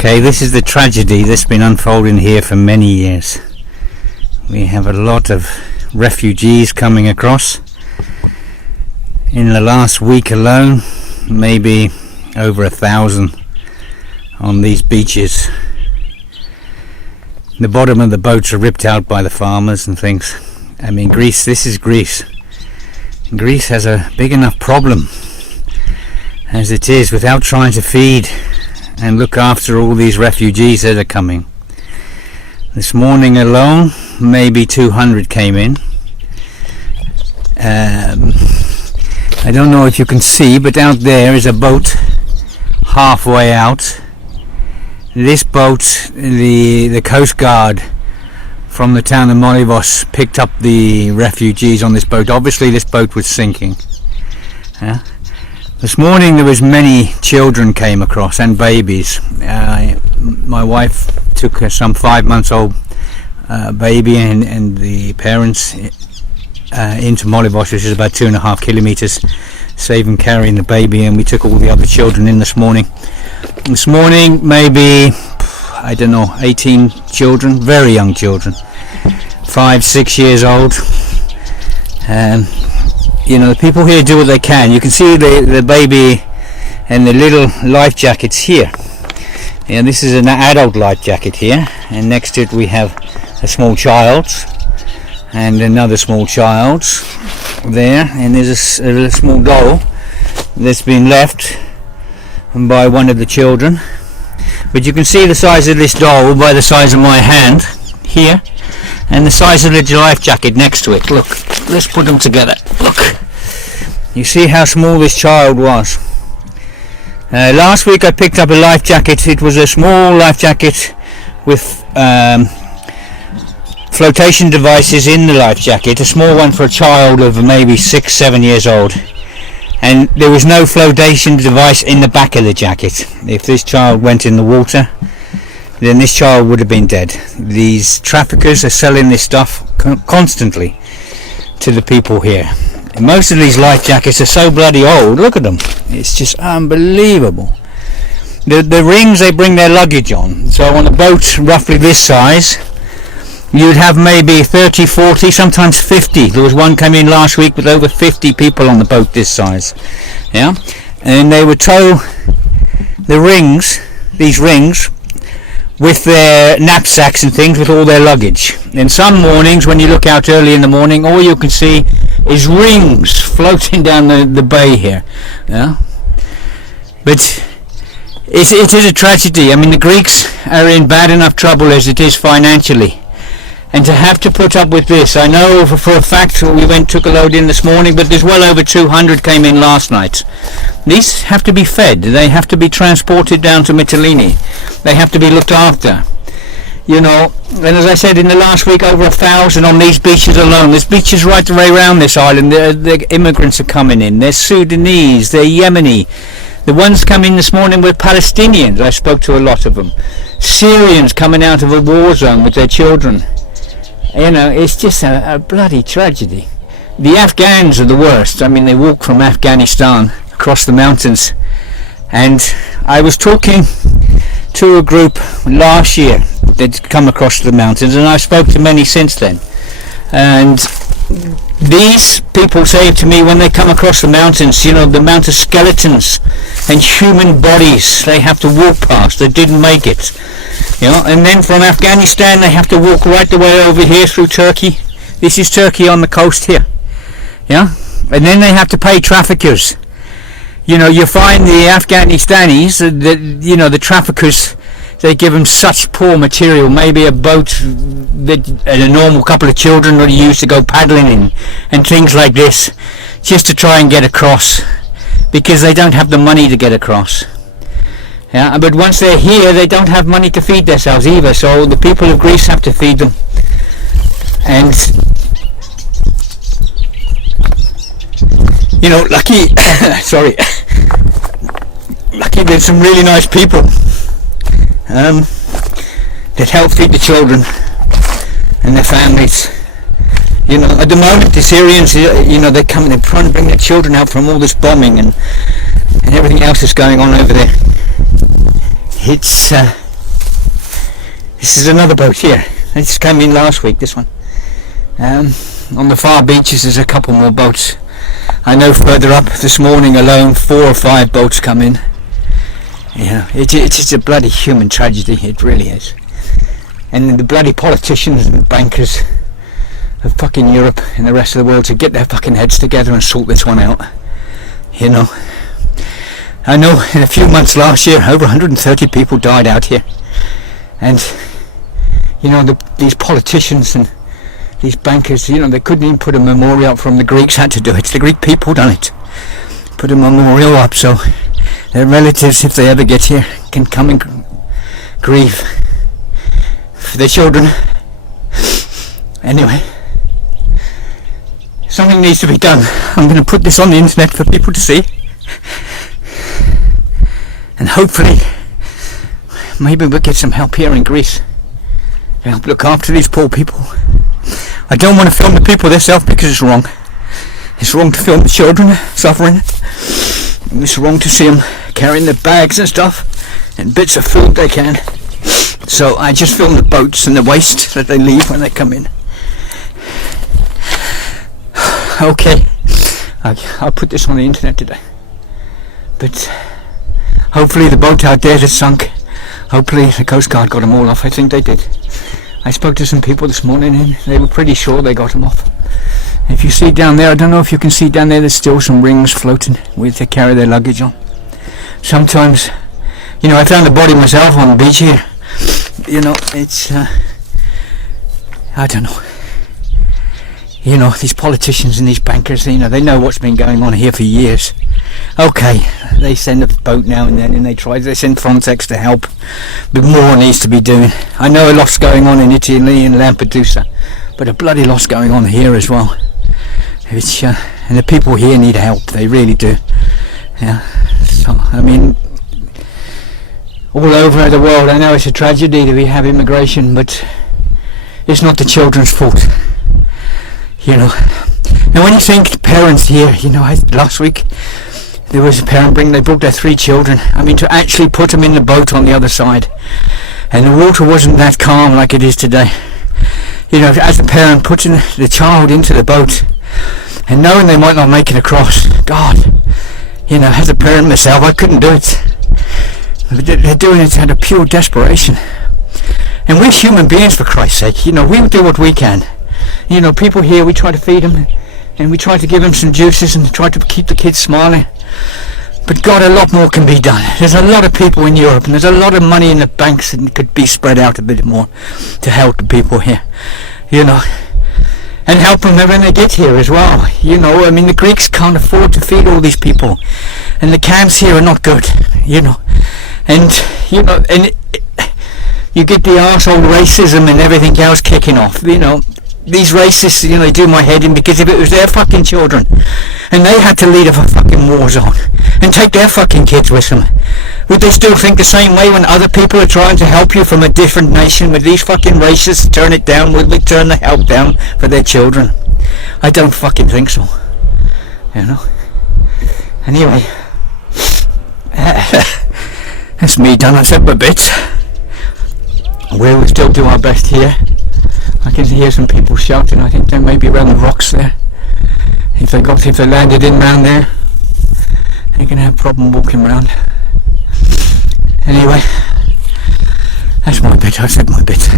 Okay, this is the tragedy that's been unfolding here for many years. We have a lot of refugees coming across. In the last week alone, maybe over 1,000 on these beaches. The bottom of the boats are ripped out by the farmers and things. I mean, Greece, this is Greece. Greece has a big enough problem as it is without trying to feed and look after all these refugees that are coming. This morning alone, maybe 200 came in. I don't know if you can see, but out there is a boat halfway out. This boat, the Coast Guard from the town of Molivos picked up the refugees on this boat. Obviously this boat was sinking. Yeah? This morning there was many children came across and babies. My wife took some 5 months old baby and the parents into Molivos, which is about 2.5 kilometers, saving carrying the baby, and we took all the other children in this morning. This morning maybe, I don't know, 18 children, very young children, 5-6 years old. You know, the people here do what they can. You can see the baby and the little life jackets here. And this is an adult life jacket here, and next to it we have a small child and another small child there, and there's a small doll that's been left by one of the children. But you can see the size of this doll by the size of my hand here, and the size of the life jacket next to it. Look, let's put them together. Look, you see how small this child was. Last week I picked up a life jacket. It was a small life jacket with flotation devices in the life jacket, a small one for a child of maybe 6-7 years old, and there was no flotation device in the back of the jacket. If this child went in the water, then this child would have been dead. These traffickers are selling this stuff constantly to the people here. And most of these life jackets are so bloody old. Look at them, it's just unbelievable. The rings they bring their luggage on, so on a boat roughly this size you'd have maybe 30, 40, sometimes 50. There was one came in last week with over 50 people on the boat this size. Yeah, and they would tow the rings, these rings, with their knapsacks and things, with all their luggage. And some mornings when you look out early in the morning, all you can see is rings floating down the bay here. Yeah, but it is a tragedy. I mean, the Greeks are in bad enough trouble as it is financially. And to have to put up with this, I know for a fact we took a load in this morning, but there's well over 200 came in last night. These have to be fed, they have to be transported down to Mytilene, they have to be looked after. You know, and as I said, in the last week over 1,000 on these beaches alone. There's beaches right the way around this island. The immigrants are coming in, they're Sudanese, they're Yemeni. The ones coming this morning were Palestinians, I spoke to a lot of them. Syrians coming out of a war zone with their children. You know, it's just a bloody tragedy. The Afghans are the worst. I mean, they walk from Afghanistan across the mountains, and I was talking to a group last year that come across the mountains, and I spoke to many since then, and these people say to me when they come across the mountains, you know, the amount of skeletons and human bodies they have to walk past that didn't make it. You know, and then from Afghanistan they have to walk right the way over here through Turkey. This is Turkey on the coast here. Yeah, and then they have to pay traffickers. You know, you find the Afghanistanis, you know, the traffickers, they give them such poor material. Maybe a boat that a normal couple of children would use to go paddling in, and things like this, just to try and get across, because they don't have the money to get across. Yeah, but once they're here, they don't have money to feed themselves either, so the people of Greece have to feed them. And you know, lucky sorry, lucky there's some really nice people that help feed the children and their families. You know, at the moment the Syrians, you know, they're coming, they're trying to bring their children out from all this bombing and everything else that's going on over there. It's This is another boat here. This came in last week, this one. On the far beaches there's a couple more boats. I know further up this morning alone 4 or 5 boats come in. You know, it's a bloody human tragedy, it really is. And the bloody politicians and bankers of fucking Europe and the rest of the world to get their fucking heads together and sort this one out. You know, I know in a few months last year over 130 people died out here, and you know, these politicians and these bankers, you know, they couldn't even put a memorial up from the Greeks, had to do it. The Greek people done it, put a memorial up so their relatives, if they ever get here, can come and grieve for their children. Anyway, something needs to be done. I'm going to put this on the internet for people to see, and hopefully maybe we'll get some help here in Greece to help look after these poor people. I don't want to film the people themselves because it's wrong. It's wrong to film the children suffering. It's wrong to see them carrying their bags and stuff and bits of food they can. So I just film the boats and the waste that they leave when they come in. Okay, I'll put this on the internet today. But hopefully the boat out there that sunk, hopefully the Coast Guard got them all off. I think they did. I spoke to some people this morning and they were pretty sure they got them off. If you see down there, I don't know if you can see down there, there's still some rings floating where they carry their luggage on. Sometimes, you know, I found the body myself on the beach here. You know, it's, I don't know. You know, these politicians and these bankers, you know, they know what's been going on here for years. Okay, they send a boat now and then and they send Frontex to help, but more needs to be doing. I know a lot's going on in Italy and Lampedusa, but a bloody lot's going on here as well. It's, and the people here need help, they really do. Yeah, so, I mean, all over the world, I know it's a tragedy that we have immigration, but it's not the children's fault. You know, and when you think parents here, you know, last week there was a parent they brought their 3 children. I mean, to actually put them in the boat on the other side, and the water wasn't that calm like it is today. You know, as a parent putting the child into the boat and knowing they might not make it across, God, you know, as a parent myself, I couldn't do it. But they're doing it out of pure desperation. And we're human beings, for Christ's sake. You know, we do what we can. You know, people here, we try to feed them and we try to give them some juices and try to keep the kids smiling. But God, a lot more can be done. There's a lot of people in Europe and there's a lot of money in the banks that could be spread out a bit more to help the people here. You know, and help them when they get here as well. You know, I mean, the Greeks can't afford to feed all these people and the camps here are not good, you know. And, you know, and you get the arsehole racism and everything else kicking off, you know. These racists, you know, they do my head in, because if it was their fucking children and they had to lead a fucking war zone and take their fucking kids with them, would they still think the same way when other people are trying to help you from a different nation? Would these fucking racists turn it down? Would they turn the help down for their children? I don't fucking think so, you know. Anyway, that's me done. I said my bit. We'll still do our best here. I can hear some people shouting. I think they may be around the rocks there. If they landed in round there, they're gonna have a problem walking around. Anyway, that's my bit. I said my bit.